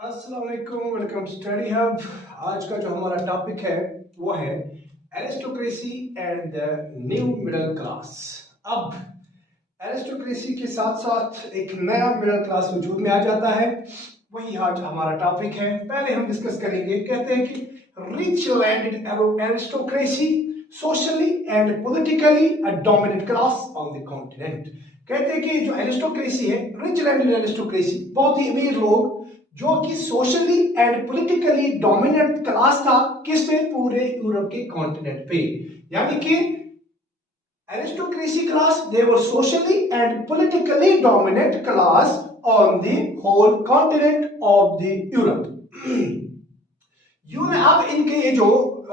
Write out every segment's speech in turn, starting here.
अस्सलाम वालेकुम, welcome to study hub. आज का जो हमारा टॉपिक है वो है aristocracy and the new middle class. अब एरिस्टोक्रेसी के साथ साथ एक नया मिडिल क्लास वजूद में आ जाता है, वही आज हमारा टॉपिक है। पहले हम डिस्कस करेंगे, कहते हैं कि rich landed aristocracy socially and politically a dominant class on the continent. कहते हैं कि जो एरिस्टोक्रेसी है, रिच लैंडेड एरिस्टोक्रेसी, बहुत ही अमीर लोग जो कि socially and politically dominant class था, किस पे? पूरे यूरोप के कॉन्टिनेंट पे। यानी कि aristocracy class, they were socially and politically dominant class on the whole continent of the Europe. अब इनके ये जो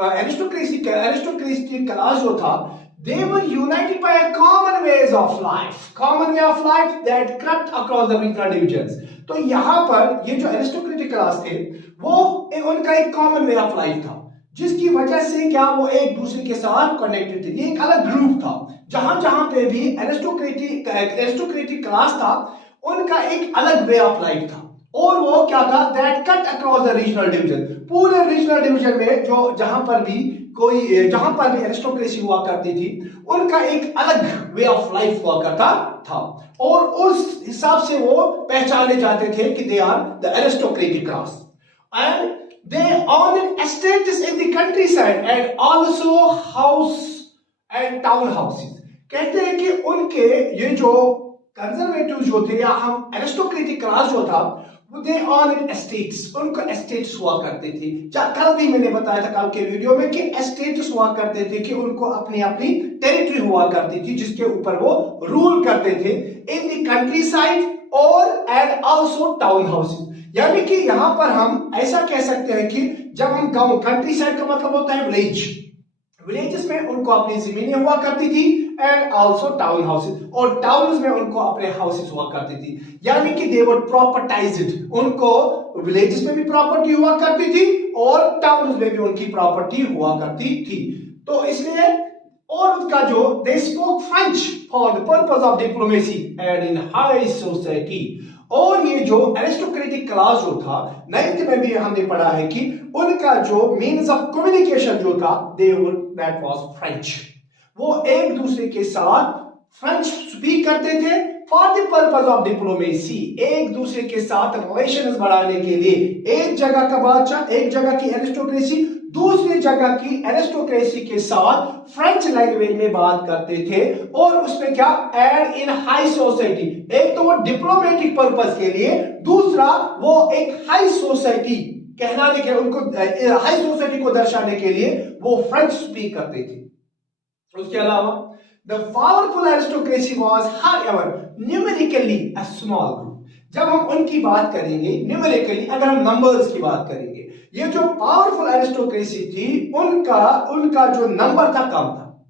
एरिस्टोक्रेसी क्लास जो था, they were united by a common ways of life, common way of life that cut across the regional divisions। तो यहाँ पर ये जो एरिस्टोक्रेटिक क्लास थे, वो उनका एक कॉमन वे ऑफ लाइफ था, जिसकी वजह से क्या वो एक दूसरे के साथ कनेक्टेड थे। ये एक अलग ग्रुप था, जहां जहां पे भी एरिस्टोक्रेटिक क्लास था, उनका एक अलग वे ऑफ लाइफ था। और वो क्या था? That cut across the regional division. पूरे रीजनल डिवीजन में जो जहां पर भी एरिस्टोक्रेसी हुआ करती थी, उनका एक अलग वे ऑफ लाइफ हुआ करता था, और उस हिसाब से वो पहचाने जाते थे कि they are the aristocratic class. And they owned estates in the countryside and also house and town houses। कहते हैं कि उनके ये जो कंजर्वेटिव जो थे, या हम एरिस्टोक्रेटिक क्लास जो था, वो दे owned estates, उनको एस्टेट्स हुआ करते थे। कल भी मैंने बताया था कल के वीडियो में कि एस्टेट्स हुआ करते थे कि उनको अपनी अपनी टेरिटरी हुआ करती थी, जिसके ऊपर वो रूल करते थे इन द कंट्री साइड और एंड आल्सो टाउन हाउसेस। यानी कि यहां पर हम ऐसा कह सकते हैं कि जब हम गांव, कंट्री साइड का मतलब होता है विलेजेस में उनको अपनी जमीनें हुआ करती थी, एंड आल्सो टाउन हाउसेस, और टाउन्स में उनको अपने हाउसेस हुआ करती थी। यानी कि दे वर प्रॉपर्टाइज्ड, उनको विलेजेस में भी प्रॉपर्टी हुआ करती थी और टाउन्स में भी उनकी प्रॉपर्टी हुआ करती थी। तो इसलिए, और उनका जो they spoke French for the purpose of diplomacy and in high society. और ये जो एरिस्टोक्रेटिक क्लास जो था, 9th में भी हमने पढ़ा है कि उनका जो मीन्स ऑफ कम्युनिकेशन जो था, दैट वाज फ्रेंच। वो एक दूसरे के साथ फ्रेंच स्पीक करते थे for the purpose of diplomacy, एक दूसरे के साथ रिलेशंस बढ़ाने के लिए। एक जगह का बादशाह, एक जगह की एरिस्टोक्रेसी दूसरी जगह की एरिस्टोक्रेसी के साथ फ्रेंच लैंग्वेज में बात करते थे, और उसमें क्या? एंड इन हाई सोसाइटी, एक तो वो डिप्लोमेटिक पर्पस के लिए, दूसरा वो एक हाई सोसाइटी कहलाने के, उनको हाई सोसाइटी को दर्शाने के लिए वो फ्रेंच स्पीक करते थे। उसके अलावा the powerful aristocracy was however numerically a small group. जब हम उनकी बात करेंगे न्यूमेरिकली, अगर हम नंबर्स की बात करेंगे, ये जो पावरफुल एरिस्टोक्रेसी थी, उनका जो नंबर था कम था।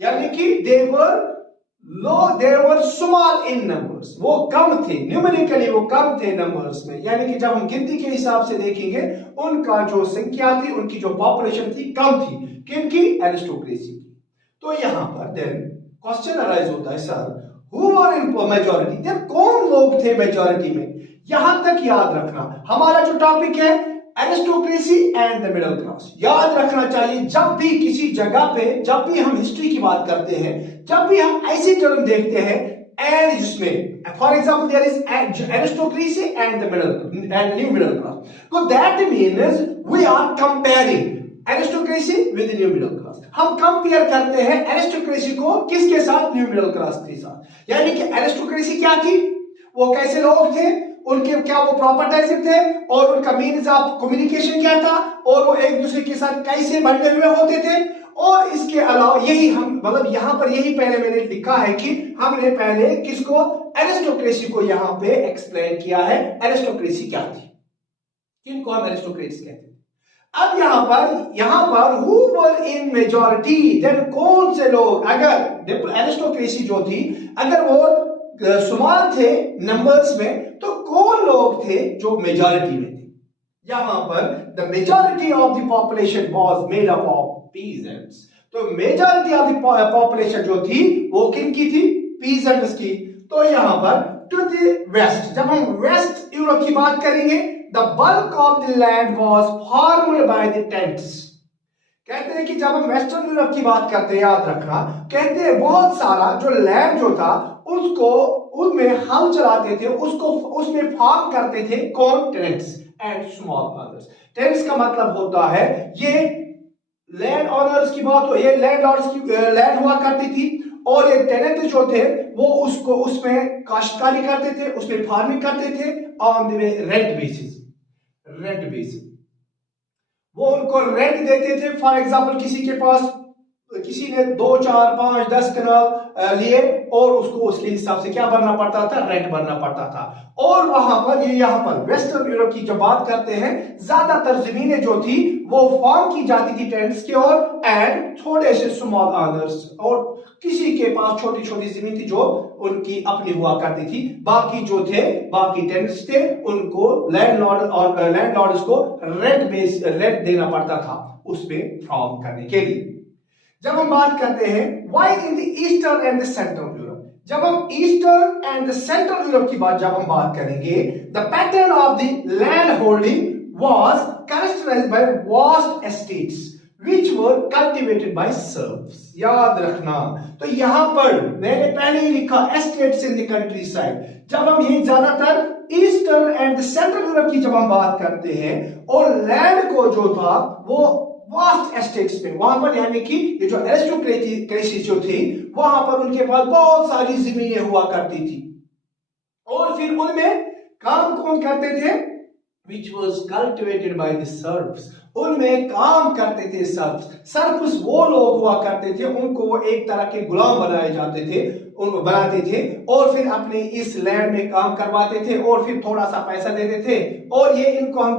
यानी कि दे वर स्मॉल इन नंबर्स, वो कम थे न्यूमेरिकली, वो कम थे नंबर्स में। यानी कि जब हम गिनती के हिसाब से देखेंगे, उनका जो संख्या थी, उनकी जो पॉपुलेशन थी, कम थी। किनकी? एरिस्टोक्रेसी की। तो यहां पर देन क्वेश्चन अराइज होता है, sir who are in majority, then कौन लोग थे मेजॉरिटी में? यहां तक याद रखना, हमारा जो टॉपिक है aristocracy and the middle class, याद रखना चाहिए। जब भी किसी जगह पे, जब भी हम हिस्ट्री की बात करते हैं, जब भी हम ऐसी टर्म देखते हैं एंड जिसमें for example there is aristocracy and the middle and new middle class, तो that means we are comparing aristocracy with new middle class. हम कंपेयर करते हैं एरिस्टोक्रेसी को किसके साथ? न्यू मिडिल क्लास के साथ। यानी कि एरिस्टोक्रेसी क्या थी, वो कैसे लोग थे, उनके क्या वो प्रॉपर्टाइज्ड थे, और उनका मीन्स ऑफ कम्युनिकेशन क्या था, और वो एक दूसरे के साथ कैसे बंधे हुए होते थे। और इसके अलावा यही हम, मतलब यहां पर यही पहले मैंने लिखा है कि हमने पहले किसको? एरिस्टोक्रेसी को यहां पे एक्सप्लेन किया है, एरिस्टोक्रेसी क्या थी, किनको हम एरिस्टोक्रेट्स कहते हैं। अब यहां पर who were in majority, then कौन से लोग, अगर एरिस्टोक्रेसी जो थी, अगर वो स्मॉल थे नंबर्स में, तो कौन लोग थे जो मेजॉरिटी में थे? यहां पर the majority of the population was made up of peasants. तो मेजॉरिटी ऑफ द पॉपुलेशन जो थी, वो किनकी थी? पीजेंट्स की। तो यहां पर टू द वेस्ट, जब हम वेस्ट यूरोप की बात करेंगे, the bulk of the land was farmed by the tents. कहते हैं कि जब हम वेस्टर्न यूरोप की बात करते हैं, याद रखना, कहते हैं बहुत सारा जो लैंड जो था उसको उनमें हल चलाते थे, उसको उसमें फार्म करते थे कौन? Tenants and small owners. Tenants का मतलब होता है ये लैंड ओनर्स की बात हो, ये लैंड लॉर्ड्स की लैंड हुआ करती थी, और ये टेनेंट जो थे वो उसको उसमें काश्तकारी करते थे, उसमें फार्मिंग करते थे on the rent basis. Rent basis वो उनको रेंट देते थे। फॉर एग्जांपल किसी ने 2, 4, 5, 10 कनाल लिए और उसको उसके हिसाब से क्या भरना पड़ता था? रेंट भरना पड़ता था। और वहां पर ये यहाँ पर वेस्टर्न यूरोप की जो बात करते हैं, ज्यादातर जमीनें जो थी वो फॉर्म की जाती थी टेंट्स की ओर, एंड थोड़े से स्मॉल ओनर्स, और किसी के पास छोटी छोटी जमीन थी जो उनकी अपनी हुआ करती थी। बाकी जो थे, बाकी टेनेंट्स थे, उनको लैंडलॉर्ड्स को रेंट देना पड़ता था उसमें फॉर्म करने के लिए। जब हम बात करते हैं why in the eastern and the central Europe, जब हम eastern and the central Europe की जब हम बात करेंगे, the pattern of the land holding was characterised by vast estates which were cultivated by serfs। याद रखना, तो यहां पर मैंने पहले ही लिखा estates in the country side. जब हम ये ज्यादातर ईस्टर्न एंड सेंट्रल यूरोप की जब हम बात करते हैं, और लैंड को जो था वो वास्ट एस्टेट्स में, वहां पर यानी कि ये जो एरिस्टोक्रेसी जो थी वहां पर उनके पास बहुत सारी जमीनें हुआ करती थी, और फिर उनमें काम कौन करते थे? which was cultivated by the serfs। उनमें काम करते थे सर्फ्स। सर्फ्स वो लोग हुआ करते थे, उनको वो एक तरह के गुलाम बनाए जाते थे, उनको बनाते थे और फिर अपने इस लैंड में काम करवाते थे और फिर थोड़ा सा पैसा देते थे, और ये इनको हम